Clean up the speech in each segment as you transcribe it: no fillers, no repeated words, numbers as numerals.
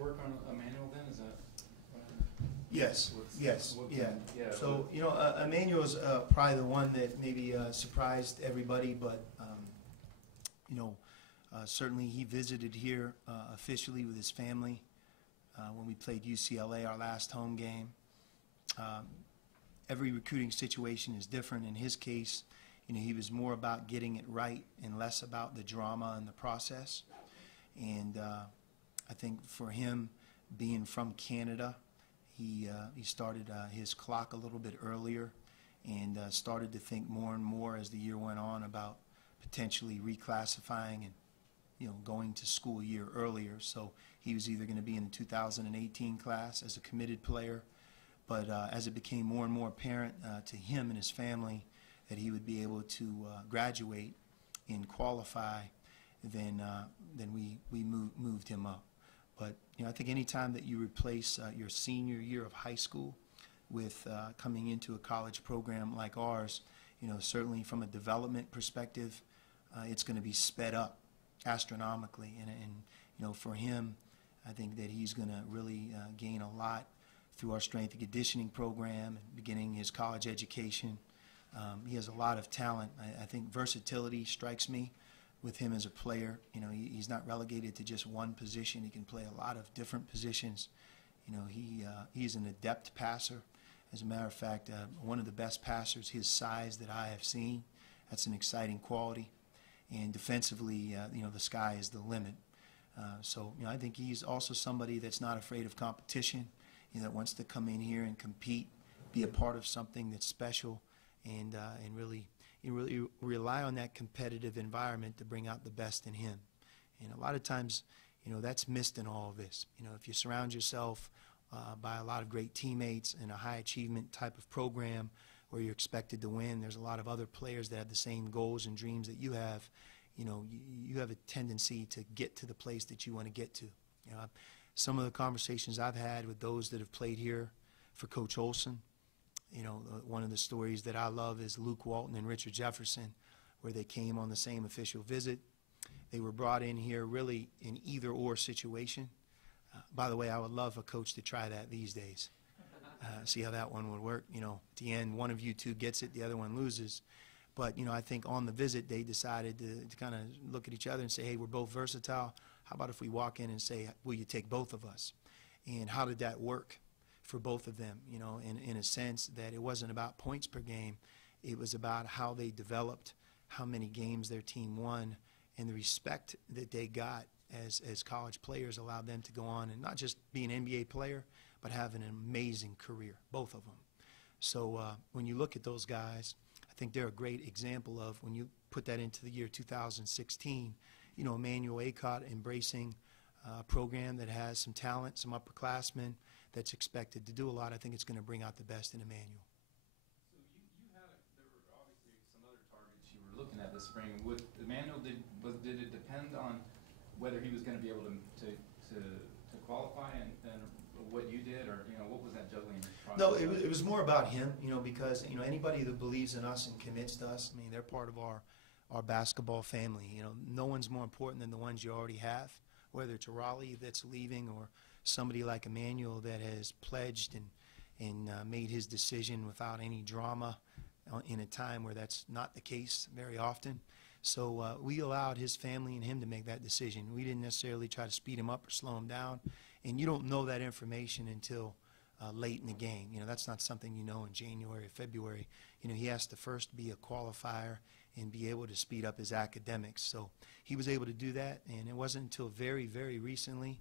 work on Emmanuel then? Is that? Yes, yes, yeah. Yeah. So, you know, Emmanuel's probably the one that maybe surprised everybody, but, you know, certainly he visited here officially with his family when we played UCLA, our last home game. Every recruiting situation is different. In his case, you know, he was more about getting it right and less about the drama and the process. And I think for him, being from Canada, he started his clock a little bit earlier and started to think more and more as the year went on about potentially reclassifying and, you know, going to school a year earlier. So he was either going to be in the 2018 class as a committed player, but as it became more and more apparent to him and his family that he would be able to graduate and qualify, then we moved him up. But, you know, I think any time that you replace your senior year of high school with coming into a college program like ours, you know, certainly from a development perspective, it's going to be sped up astronomically. And, you know, for him, I think that he's going to really gain a lot through our strength and conditioning program and beginning his college education. He has a lot of talent. I think versatility strikes me with him as a player. You know, he's not relegated to just one position. He can play a lot of different positions. You know, he's an adept passer. As a matter of fact, one of the best passers his size that I have seen. That's an exciting quality. And defensively, you know, the sky is the limit. So, you know, I think he's also somebody that's not afraid of competition, you know, that wants to come in here and compete, be a part of something that's special, and really rely on that competitive environment to bring out the best in him. And a lot of times, you know, that's missed in all of this. You know, if you surround yourself by a lot of great teammates in a high achievement type of program where you're expected to win, there's a lot of other players that have the same goals and dreams that you have. You know, you have a tendency to get to the place that you want to get to. You know, some of the conversations I've had with those that have played here for Coach Olson, you know, one of the stories that I love is Luke Walton and Richard Jefferson, where they came on the same official visit. They were brought in here really in either-or situation. By the way, I would love a coach to try that these days. See how that one would work. You know, at the end, one of you two gets it, the other one loses. But, you know, I think on the visit they decided to kind of look at each other and say, hey, we're both versatile. How about if we walk in and say, will you take both of us? And how did that work for both of them? You know, in a sense that it wasn't about points per game. It was about how they developed, how many games their team won, and the respect that they got as college players allowed them to go on and not just be an NBA player, but have an amazing career, both of them. So when you look at those guys, I think they're a great example of when you put that into the year 2016, you know, Emmanuel Acott embracing a program that has some talent, some upperclassmen that's expected to do a lot. I think it's going to bring out the best in Emmanuel. So there were obviously some other targets you were looking at this spring. With Emmanuel, did it depend on whether he was going to be able to qualify and what you did, or, you know, what was that juggling process? No, it was more about him, you know, because, you know, anybody that believes in us and commits to us, I mean, they're part of our basketball family. You know, no one's more important than the ones you already have, whether it's a Raleigh that's leaving or somebody like Emmanuel that has pledged and made his decision without any drama in a time where that's not the case very often. So we allowed his family and him to make that decision. We didn't necessarily try to speed him up or slow him down. And you don't know that information until late in the game. You know, that's not something you know in January or February. You know, he has to first be a qualifier and be able to speed up his academics. So he was able to do that, and it wasn't until very, very recently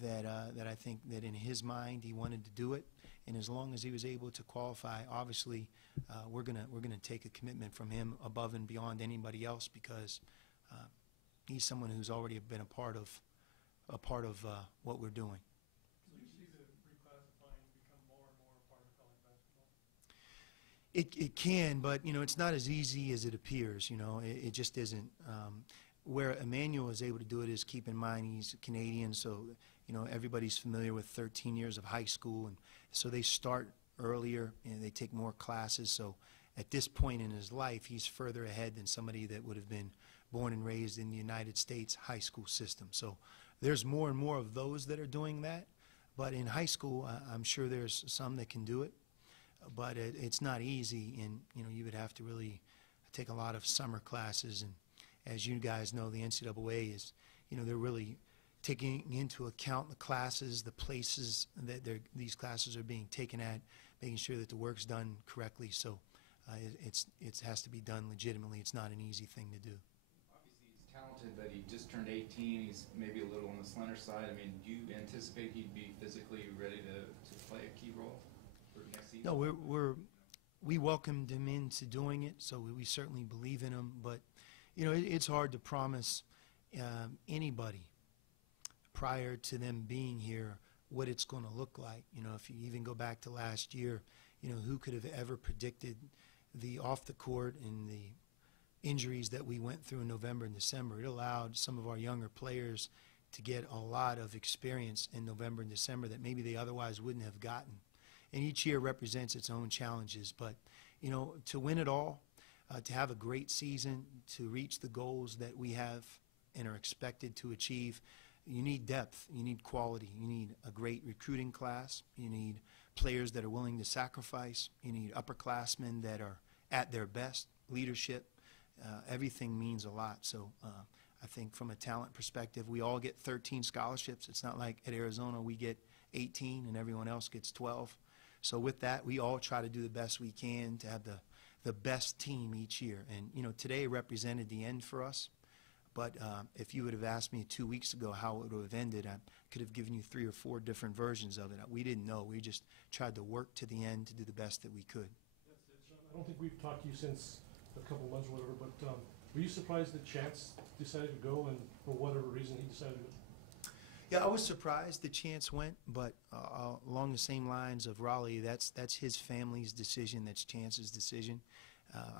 that I think that in his mind he wanted to do it. And as long as he was able to qualify, obviously we're gonna take a commitment from him above and beyond anybody else, because he's someone who's already been a part of what we're doing. So you see the reclassifying become more and more a part of college basketball? It can, but, you know, it's not as easy as it appears. You know, it just isn't. Where Emmanuel is able to do it is, keep in mind he's Canadian, so, you know, everybody's familiar with 13 years of high school, and so they start earlier and they take more classes. So at this point in his life, he's further ahead than somebody that would have been born and raised in the United States high school system. So there's more and more of those that are doing that. But in high school, I'm sure there's some that can do it. But it's not easy, and you would have to really take a lot of summer classes. And as you guys know, the NCAA is, they're really taking into account the classes, the places that these classes are being taken at, making sure that the work's done correctly. So it has to be done legitimately. It's not an easy thing to do. Obviously, he's talented, but he just turned 18. He's maybe a little on the slender side. I mean, do you anticipate he'd be physically ready to play a key role for next season? No, we welcomed him into doing it, so we certainly believe in him. But it's hard to promise anybody prior to them being here what it's going to look like. If you even go back to last year, who could have ever predicted the off the court and the injuries that we went through in November and December? It allowed some of our younger players to get a lot of experience in November and December that maybe they otherwise wouldn't have gotten. And each year represents its own challenges. But, to win it all, to have a great season, to reach the goals that we have and are expected to achieve, you need depth, you need quality, you need a great recruiting class, you need players that are willing to sacrifice, you need upperclassmen that are at their best, leadership. Everything means a lot. So I think from a talent perspective, we all get 13 scholarships. It's not like at Arizona we get 18 and everyone else gets 12. So with that, we all try to do the best we can to have the best team each year. And, today represented the end for us. But if you would have asked me 2 weeks ago how it would have ended, I could have given you 3 or 4 different versions of it. We didn't know. We just tried to work to the end to do the best that we could. I don't think we've talked to you since a couple months or whatever, but were you surprised that Chance decided to go, and for whatever reason he decided to? Yeah, I was surprised that Chance went, but along the same lines of Raleigh, that's his family's decision, that's Chance's decision.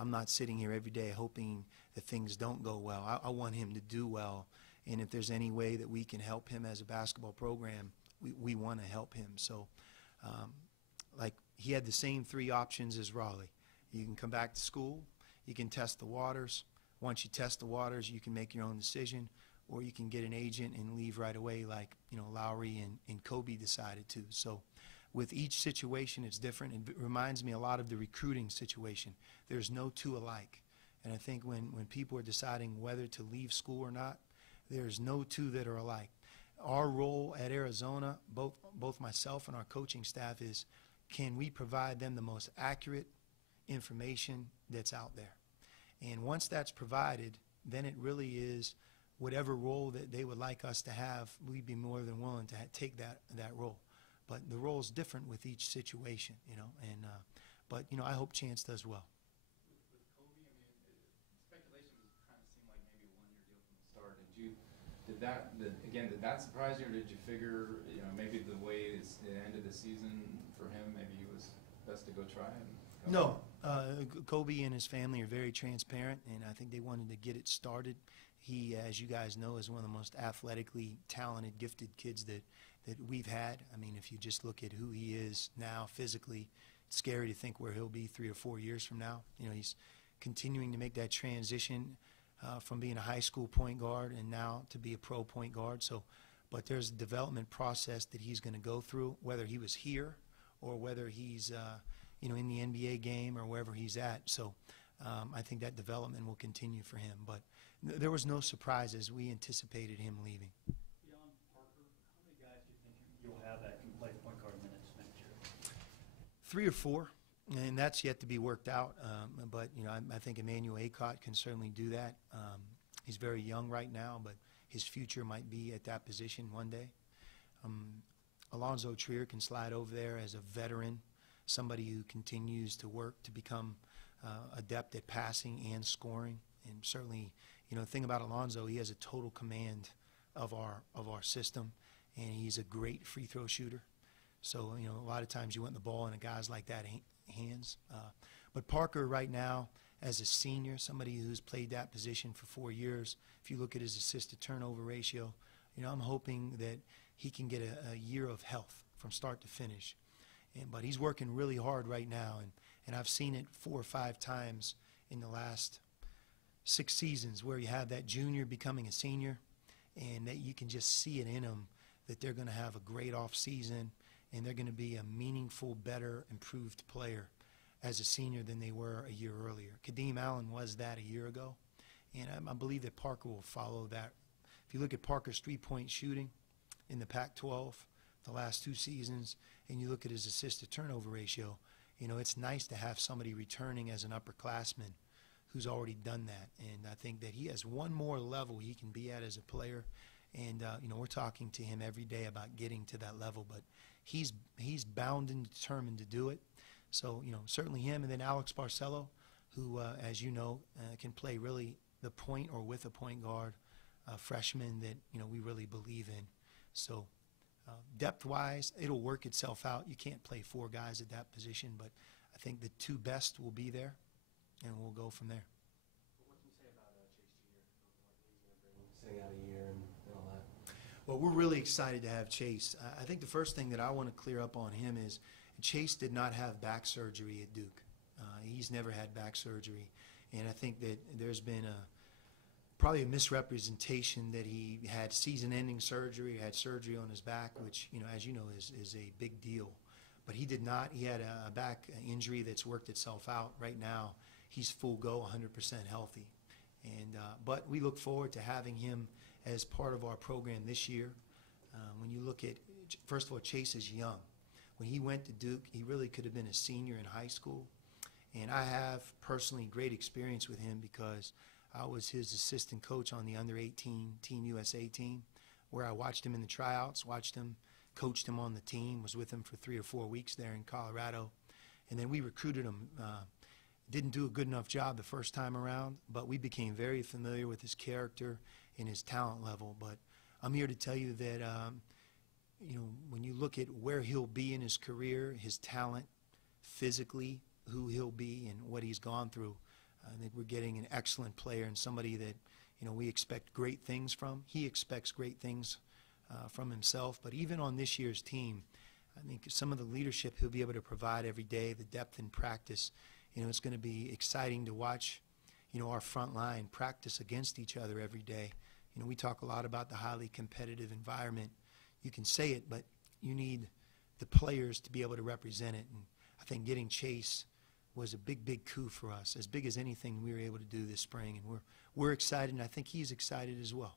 I'm not sitting here every day hoping that things don't go well. I want him to do well, and if there's any way that we can help him as a basketball program, we want to help him. So, like, he had the same 3 options as Raleigh. You can come back to school, you can test the waters. Once you test the waters, you can make your own decision, or you can get an agent and leave right away like, Lowry and Kobe decided to. So with each situation, it's different. It reminds me a lot of the recruiting situation. There's no two alike. And I think when people are deciding whether to leave school or not, there's no two that are alike. Our role at Arizona, both myself and our coaching staff, is can we provide them the most accurate information that's out there? And once that's provided, then it really is whatever role that they would like us to have, we'd be more than willing to take that role. But the role is different with each situation, but I hope Chance does well. With Kobe, speculation was kind of seemed like maybe a 1-year deal from the start. Did that surprise you, or did you figure, maybe the way it ended the season for him, maybe he was best to go try and go? No, Kobe and his family are very transparent, and I think they wanted to get it started. He, as you guys know, is one of the most athletically talented, gifted kids that we've had. If you just look at who he is now physically, it's scary to think where he'll be 3 or 4 years from now. He's continuing to make that transition from being a high school point guard and now to be a pro point guard. But there's a development process that he's going to go through, whether he was here or whether he's in the NBA game or wherever he's at. So I think that development will continue for him. But there was no surprises. We anticipated him leaving. Beyond Parker, how many guys do you think you'll have that can play point guard minutes next year? 3 or 4, and that's yet to be worked out. But I think Emmanuel Acott can certainly do that. He's very young right now, but his future might be at that position one day. Alonzo Trier can slide over there as a veteran, somebody who continues to work to become adept at passing and scoring. And certainly, the thing about Alonzo, he has a total command of our system, and he's a great free throw shooter. So, a lot of times you want the ball in a guys like that hands. But Parker right now, as a senior, somebody who's played that position for 4 years, if you look at his assist-to-turnover ratio, I'm hoping that he can get a year of health from start to finish. But he's working really hard right now, and I've seen it 4 or 5 times in the last 6 seasons where you have that junior becoming a senior, and that you can just see it in them that they're going to have a great off season and they're going to be a meaningful, better, improved player as a senior than they were a year earlier. Kadeem Allen was that a year ago, and I believe that Parker will follow that. If you look at Parker's three-point shooting in the Pac-12 the last 2 seasons, and you look at his assist-to-turnover ratio, you know, it's nice to have somebody returning as an upperclassman who's already done that. And I think that he has one more level he can be at as a player. And, you know, we're talking to him every day about getting to that level, but he's bound and determined to do it. So, you know, certainly him, and then Alex Barcelo, who, as you know, can play really the point or with a point guard, a freshman that, you know, we really believe in. So depth-wise, it'll work itself out. You can't play 4 guys at that position, but I think the 2 best will be there, and we'll go from there. What can you say about Chase Jeter? What he's going to bring, sitting out a year and all that? Well, we're really excited to have Chase. I think the first thing that I want to clear up on him is Chase did not have back surgery at Duke. He's never had back surgery, and I think that there's been probably a misrepresentation that he had season-ending surgery, had surgery on his back, which, you know, as you know, is a big deal. But he did not. He had a back injury that's worked itself out. Right now, he's full go, 100% healthy. And but we look forward to having him as part of our program this year. When you look at, first of all, Chase is young. When he went to Duke, he really could have been a senior in high school. And I have personally great experience with him because I was his assistant coach on the under-18 Team USA team, where I watched him in the tryouts, watched him, coached him on the team, was with him for 3 or 4 weeks there in Colorado. And then we recruited him. Didn't do a good enough job the first time around, but we became very familiar with his character and his talent level. But I'm here to tell you that, you know, when you look at where he'll be in his career, his talent, physically, who he'll be and what he's gone through, I think we're getting an excellent player and somebody that, you know, we expect great things from. He expects great things from himself. But even on this year's team, I think some of the leadership he'll be able to provide every day, the depth in practice, you know, it's going to be exciting to watch, you know, our front line practice against each other every day. You know, we talk a lot about the highly competitive environment. You can say it, but you need the players to be able to represent it. And I think getting Chase was a big, big coup for us, as big as anything we were able to do this spring. And we're excited, and I think he's excited as well.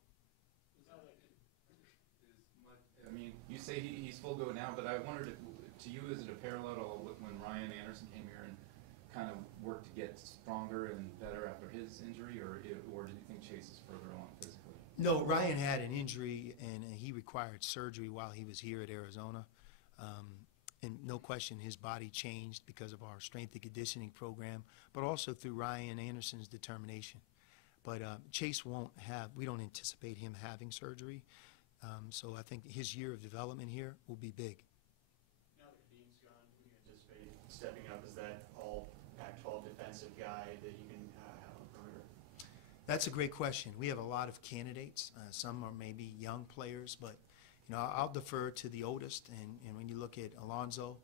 I mean, you say he's full go now, but I wondered, to you, is it a parallel with when Ryan Anderson came here and kind of worked to get stronger and better after his injury, or do you think Chase is further along physically? No, Ryan had an injury, and he required surgery while he was here at Arizona. And no question, his body changed because of our strength and conditioning program, but also through Ryan Anderson's determination. But Chase we don't anticipate him having surgery. So I think his year of development here will be big. Now that Kadeem's gone, who do you anticipate stepping up as that all Pac-12 defensive guy that you can have on the perimeter? That's a great question. We have a lot of candidates. Some are maybe young players, but you know, I'll defer to the oldest. And when you look at Alonzo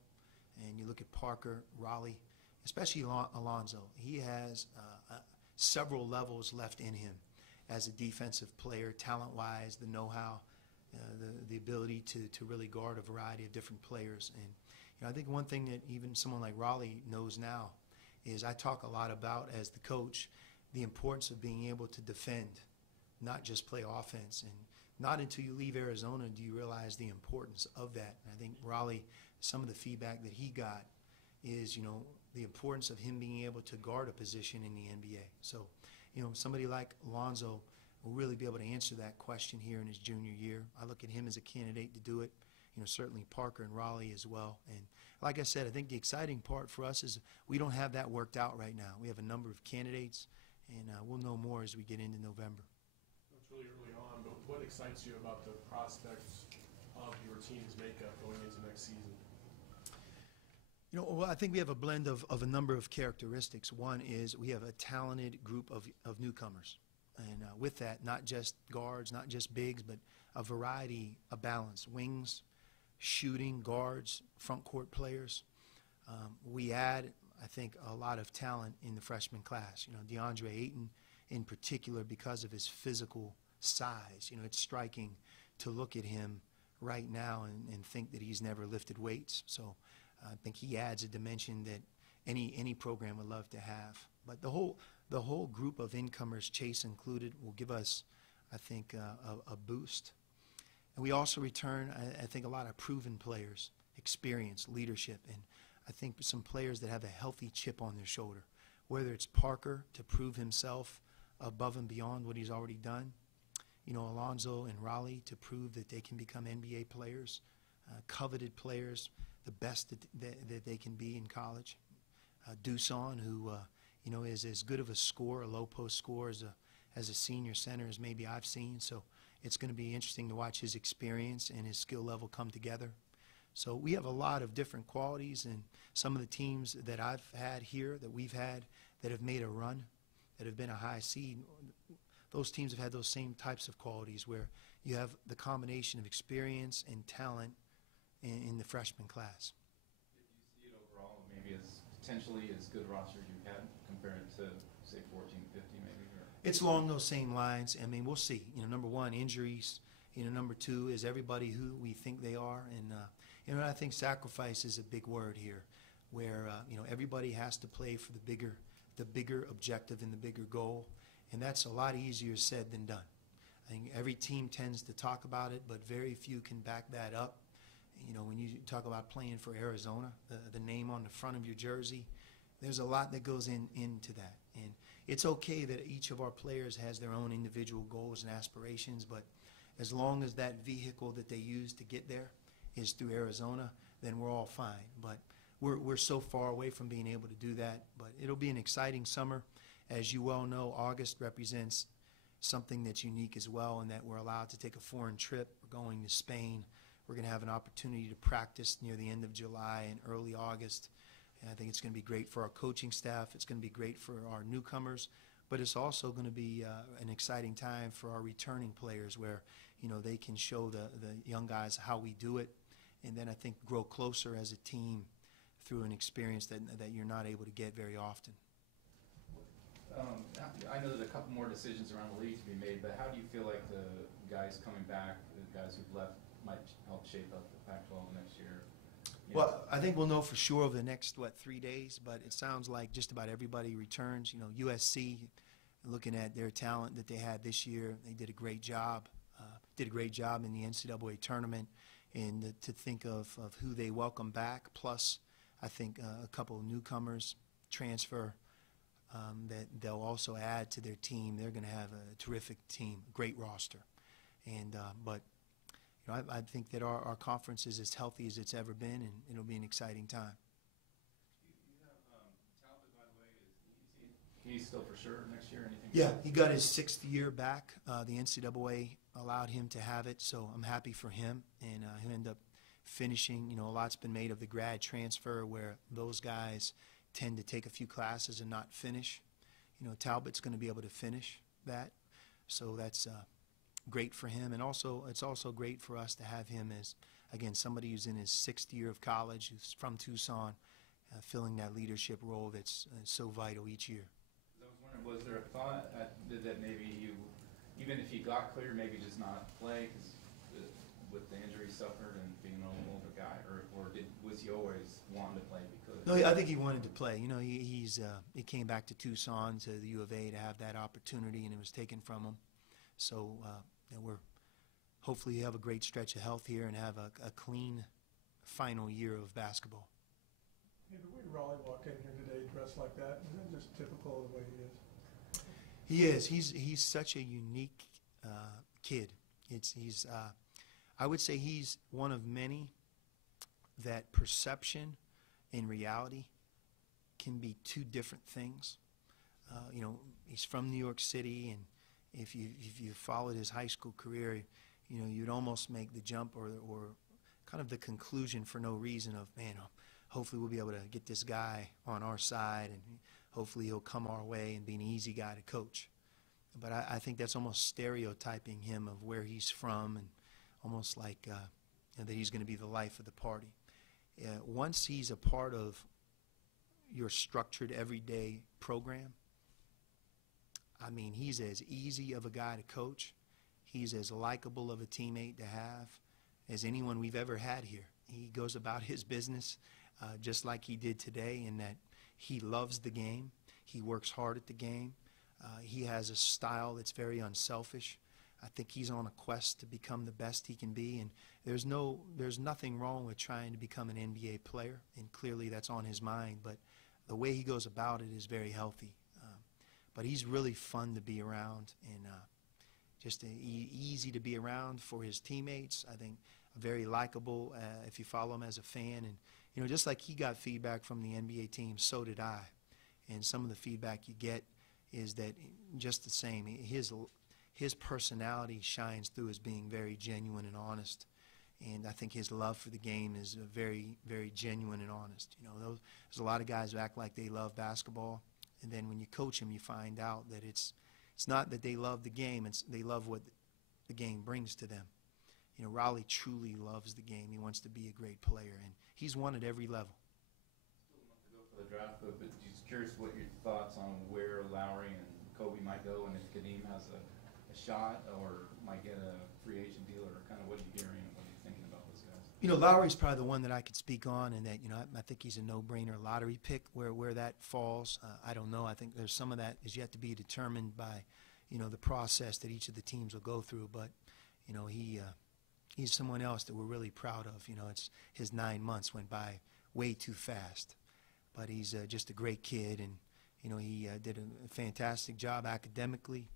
and you look at Parker, Raleigh, especially Alonzo, he has several levels left in him as a defensive player, talent-wise, the know-how, the ability to really guard a variety of different players. And you know, I think one thing that even someone like Raleigh knows now is I talk a lot about, as the coach, the importance of being able to defend, not just play offense. And not until you leave Arizona do you realize the importance of that. And I think Raleigh, some of the feedback that he got is, you know, the importance of him being able to guard a position in the NBA. So, you know, somebody like Alonzo will really be able to answer that question here in his junior year. I look at him as a candidate to do it. You know, certainly Parker and Raleigh as well. And like I said, I think the exciting part for us is we don't have that worked out right now. We have a number of candidates, and we'll know more as we get into November. It's really early on, but what excites you about the prospects of your team's makeup going into next season? You know, well, I think we have a blend of a number of characteristics. One is we have a talented group of newcomers. And with that, not just guards, not just bigs, but a variety, a balance. Wings, shooting, guards, front court players. We add, I think, a lot of talent in the freshman class. You know, DeAndre Ayton in particular, because of his physical size. It's striking to look at him right now and think that he's never lifted weights. So I think he adds a dimension that any program would love to have. But the whole group of incomers, Chase included, will give us, I think, a boost. And we also return, I think, a lot of proven players, experience, leadership, and I think some players that have a healthy chip on their shoulder, whether it's Parker to prove himself above and beyond what he's already done, Alonzo and Raleigh to prove that they can become NBA players, coveted players, the best that they can be in college. Duson, who is as good of a scorer, a low post scorer as a senior center as maybe I've seen. So it's going to be interesting to watch his experience and his skill level come together. So we have a lot of different qualities, and some of the teams that I've had here, that we've had, that have made a run, that have been a high seed, those teams have had those same types of qualities where you have the combination of experience and talent in the freshman class. Did you see it overall maybe as potentially as good roster as you've had compared to, say, 14, 15 maybe? Or? It's along those same lines. I mean, we'll see. Number one, injuries. Number two, is everybody who we think they are? And I think sacrifice is a big word here, where everybody has to play for the bigger objective and the bigger goal, and that's a lot easier said than done. I think every team tends to talk about it, but very few can back that up. When you talk about playing for Arizona, the name on the front of your jersey, there's a lot that goes into that. And it's okay that each of our players has their own individual goals and aspirations, but as long as that vehicle that they use to get there is through Arizona, then we're all fine. But we're so far away from being able to do that. But it'll be an exciting summer. As you well know, August represents something that's unique as well, in that we're allowed to take a foreign trip. We're going to Spain. We're going to have an opportunity to practice near the end of July and early August. And I think it's going to be great for our coaching staff. It's going to be great for our newcomers. But it's also going to be an exciting time for our returning players, where they can show the young guys how we do it, and then I think grow closer as a team through an experience that you're not able to get very often. I know there's a couple more decisions around the league to be made, but how do you feel like the guys coming back, the guys who've left, might help shape up the Pac-12 next year? Well, I think we'll know for sure over the next, 3 days, but it sounds like just about everybody returns. USC, looking at their talent that they had this year, they did a great job. Did a great job in the NCAA tournament, and to think of who they welcome back, plus I think a couple of newcomers transfer that they'll also add to their team. They're going to have a terrific team, great roster. And but I think that our conference is as healthy as it's ever been, and it'll be an exciting time. You have Talbot, by the way, he's still for sure next year? Anything? Yeah, he got his 6th year back. The NCAA allowed him to have it, so I'm happy for him. And he'll end up finishing. A lot's been made of the grad transfer, where those guys tend to take a few classes and not finish. Talbot's going to be able to finish that, so that's great for him. And also, it's also great for us to have him as, again, somebody who's in his 6th year of college, who's from Tucson, filling that leadership role that's so vital each year. I was wondering, was there a thought that maybe you, even if he got clear, maybe just not play because with the injury suffered and being an older guy, or was he always wanting to play because? No, I think he wanted to play. He came back to Tucson, to the U of A, to have that opportunity, and it was taken from him. So we're hopefully have a great stretch of health here and have a clean final year of basketball. Hey, the way Raleigh walked in here today dressed like that, is that just typical of the way he is? He is. He's such a unique kid. I would say he's one of many that perception and reality can be two different things. He's from New York City, and if you followed his high school career, you'd almost make the jump or kind of the conclusion for no reason of, man, hopefully we'll be able to get this guy on our side, and hopefully he'll come our way and be an easy guy to coach. But I think that's almost stereotyping him of where he's from, and almost like that he's going to be the life of the party. Once he's a part of your structured everyday program, I mean, he's as easy of a guy to coach He's as likable of a teammate to have as anyone we've ever had here. He goes about his business just like he did today, in that he loves the game. He works hard at the game. He has a style that's very unselfish. I think he's on a quest to become the best he can be, and there's nothing wrong with trying to become an NBA player, and clearly that's on his mind, but the way he goes about it is very healthy. But he's really fun to be around, and just easy to be around for his teammates. I think very likable if you follow him as a fan. And just like he got feedback from the NBA team, so did I. And some of the feedback you get is that just the same. His personality shines through as being very genuine and honest. And I think his love for the game is very, very genuine and honest. There's a lot of guys who act like they love basketball, and then when you coach them, you find out that it's not that they love the game, it's they love what the game brings to them. Raleigh truly loves the game. He wants to be a great player, and he's won at every level. Still a month to go for the draft, but just curious what your thoughts on where Lowry and Kobe might go, and if Kadeem has a shot or might get a free agent deal, or kind of what are you hearing and what are you thinking about those guys? Lowry's probably the one that I could speak on, and that I think he's a no-brainer lottery pick. Where that falls, I don't know. I think there's some of that is yet to be determined by the process that each of the teams will go through. But he's someone else that we're really proud of. It's his 9 months went by way too fast, but he's just a great kid, and he did a fantastic job academically,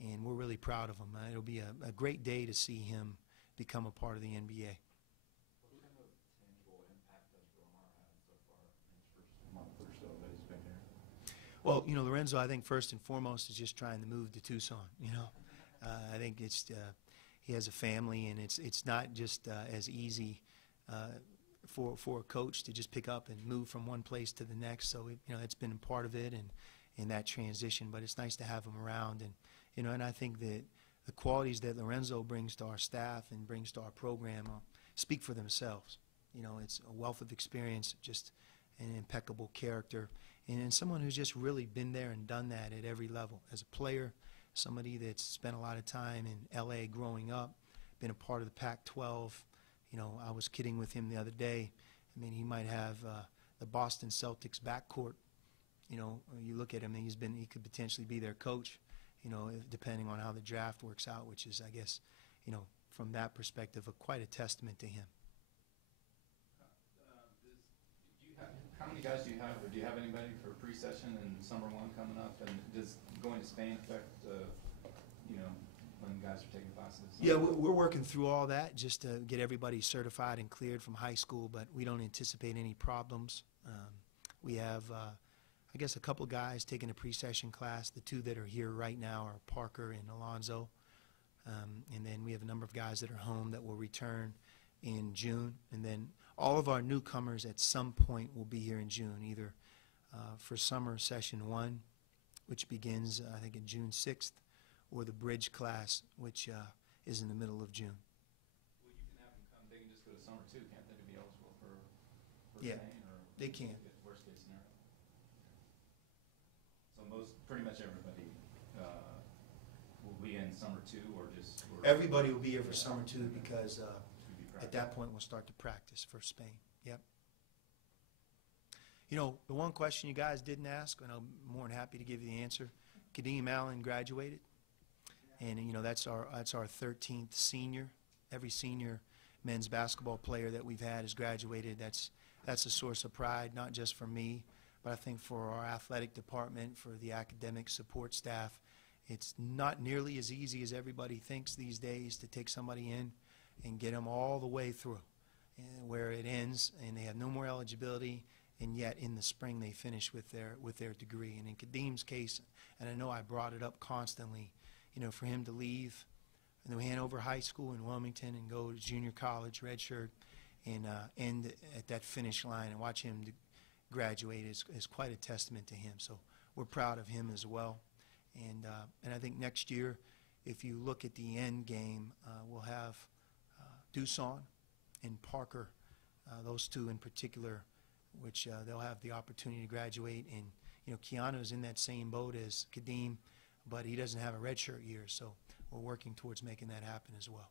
and we're really proud of him. It'll be a great day to see him become a part of the NBA. What kind of tangible impact does Romar have so far in his first month or so that he's been here? Well, Lorenzo, I think first and foremost is just trying to move to Tucson. I think he has a family, and it's not just as easy for a coach to just pick up and move from one place to the next. So it's been a part of it, and in that transition. But it's nice to have him around, and I think that the qualities that Lorenzo brings to our staff and brings to our program speak for themselves. It's a wealth of experience, just an impeccable character, and someone who's just really been there and done that at every level. As a player, somebody that's spent a lot of time in L.A. growing up, been a part of the Pac-12. I was kidding with him the other day. He might have the Boston Celtics backcourt. You look at him, and he could potentially be their coach, depending on how the draft works out, which is, I guess, from that perspective, quite a testament to him. How many guys do you have, or do you have anybody for pre-session and summer one coming up? And does going to Spain affect, when guys are taking classes? Yeah, we're working through all that just to get everybody certified and cleared from high school, but we don't anticipate any problems. We have, I guess, a couple guys taking a pre-session class. The two that are here right now are Parker and Alonzo. And then we have a number of guys that are home that will return in June. And then all of our newcomers at some point will be here in June, either for summer session 1, which begins, I think, in June 6th, or the bridge class, which is in the middle of June. Well, you can have them come. They can just go to summer too, can't they, to be eligible for Yeah, Spain? Or they can. Worst case scenario. So pretty much everybody will be in summer 2, or just? Everybody will be here for summer 2 because at that point we'll start to practice for Spain. Yep. The one question you guys didn't ask, and I'm more than happy to give you the answer. Kadeem Allen graduated, and that's our 13th senior. Every senior men's basketball player that we've had has graduated. That's a source of pride, not just for me, but I think for our athletic department, for the academic support staff. It's not nearly as easy as everybody thinks these days to take somebody in and get them all the way through, where it ends and they have no more eligibility, and yet in the spring they finish with their degree. And in Kadeem's case, and I know I brought it up constantly, for him to leave New Hanover High School in Wilmington and go to junior college, redshirt, and end at that finish line and watch him graduate is quite a testament to him. So we're proud of him as well. And I think next year, if you look at the end game, we'll have Duson and Parker, those two in particular, which they'll have the opportunity to graduate. And Keanu's in that same boat as Kadeem, but he doesn't have a redshirt year. So we're working towards making that happen as well.